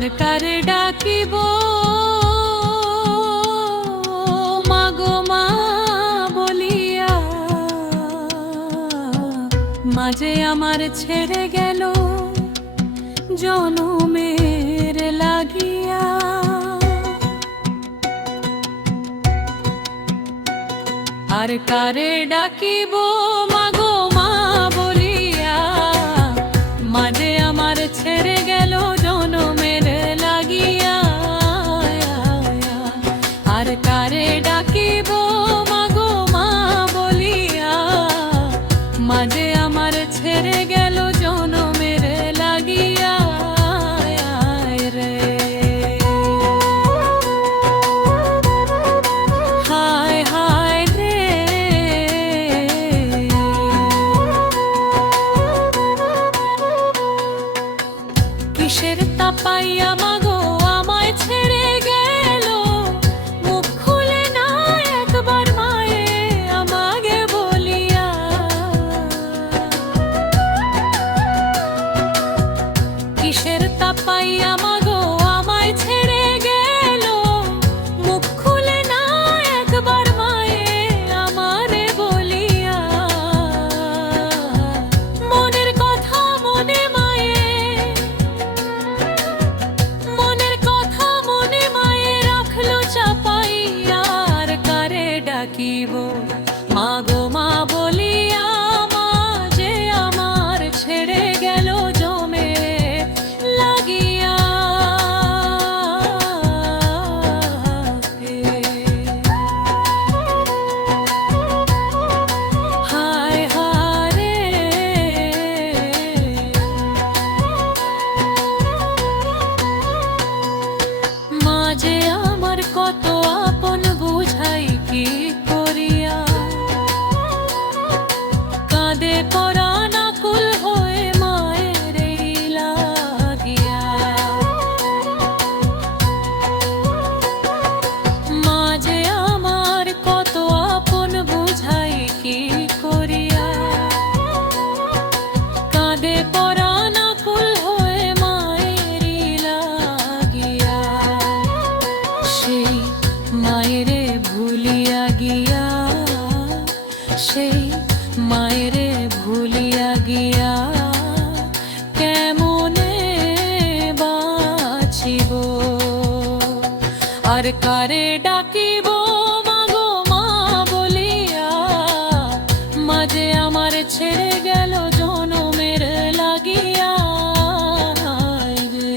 আর কারে ডাকিব মাগো মা বলিয়া, মাঝে আমার ছেড়ে গেল জনমের লাগিয়া। আর কারে ডাকিব মাগো মা বলিয়া, মাঝে আমার ছেড়ে গেল জনমের লাগিয়া। আর কারে ডাকিব মাগো মা বলিয়া, মাঝে আমার ছেড়ে গেল জনমের লাগিয়া রে। হায় হায় রে, কিসের তাপাইয়া মাগো আমায় ছেড়ে গেল, মুখ খুলে না একবার মায়ে আমাকে বলিয়া। কিসের তাপাইয়া মাগো আমায় ছেড়ে গেল, মুখ খুলে না একবার মায়ে আমারে বলিয়া। মনের কথা মনে মায়ে, মনের কথা মনে মায়ে রাখলো চাপাইয়া। আর কারে ডাকিব মাগো মা বলিয়া, মা যে আমার ছেড়ে গেল জমে লাগিয়া। হায় হায় রে, মা যে আমার কত আপন বুঝাই কি করিয়া। কাঁদে পরাণ আকুল হয়ে মায়ের এই লাগিয়া। মা যে আমার কত আপন বুঝাই কি করিয়া। কাঁদে পরাণ আকুল হয়ে মায়ের লাগিয়া। সেই মায়েরে ভুলিয়া গিয়া, সেই মায়েরে ভুলিয়া গিয়া, কেমনে বাঁচিব। আর কারে ডাকিব মাগো মা বলিয়া, মাঝে আমার ছেড়ে গেল জনমের লাগিয়া রে।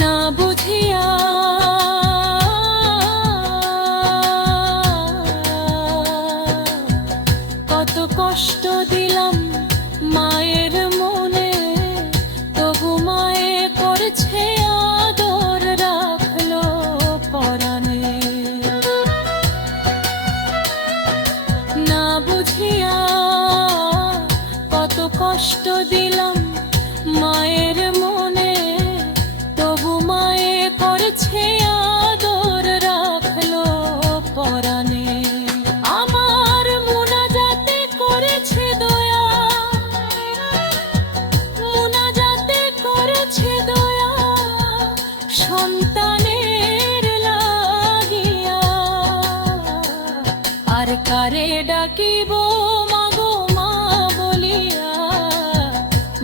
না বুঝিয়া কত কষ্ট দিলাম মায়ের মনে, তবু মায়ে করছে আদর রাখলো পরাণে। না বুঝিয়া কত কষ্ট দিলাম মায়ের মনে, তবু মায়ে করছে আদর রাখলো পরাণে। আমার মুনাজাতে করেছে দয়া, মুনাজাতে করেছে দয়া, সন্তানের লাগিয়া। আর কারে ডাকিব মাগো মা বলিয়া,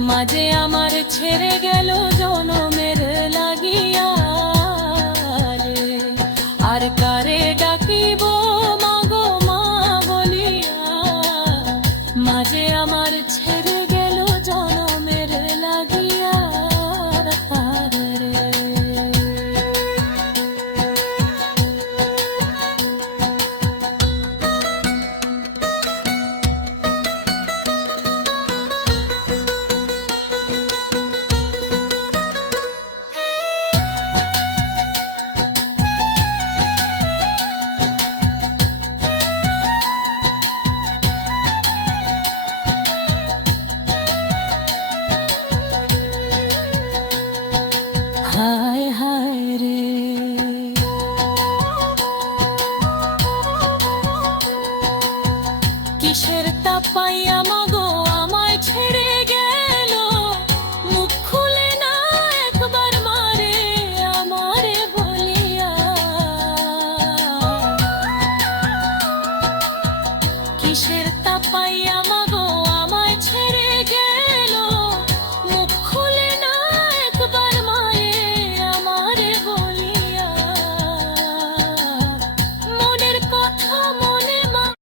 মাঝে আমার ছেড়ে গেল জনমের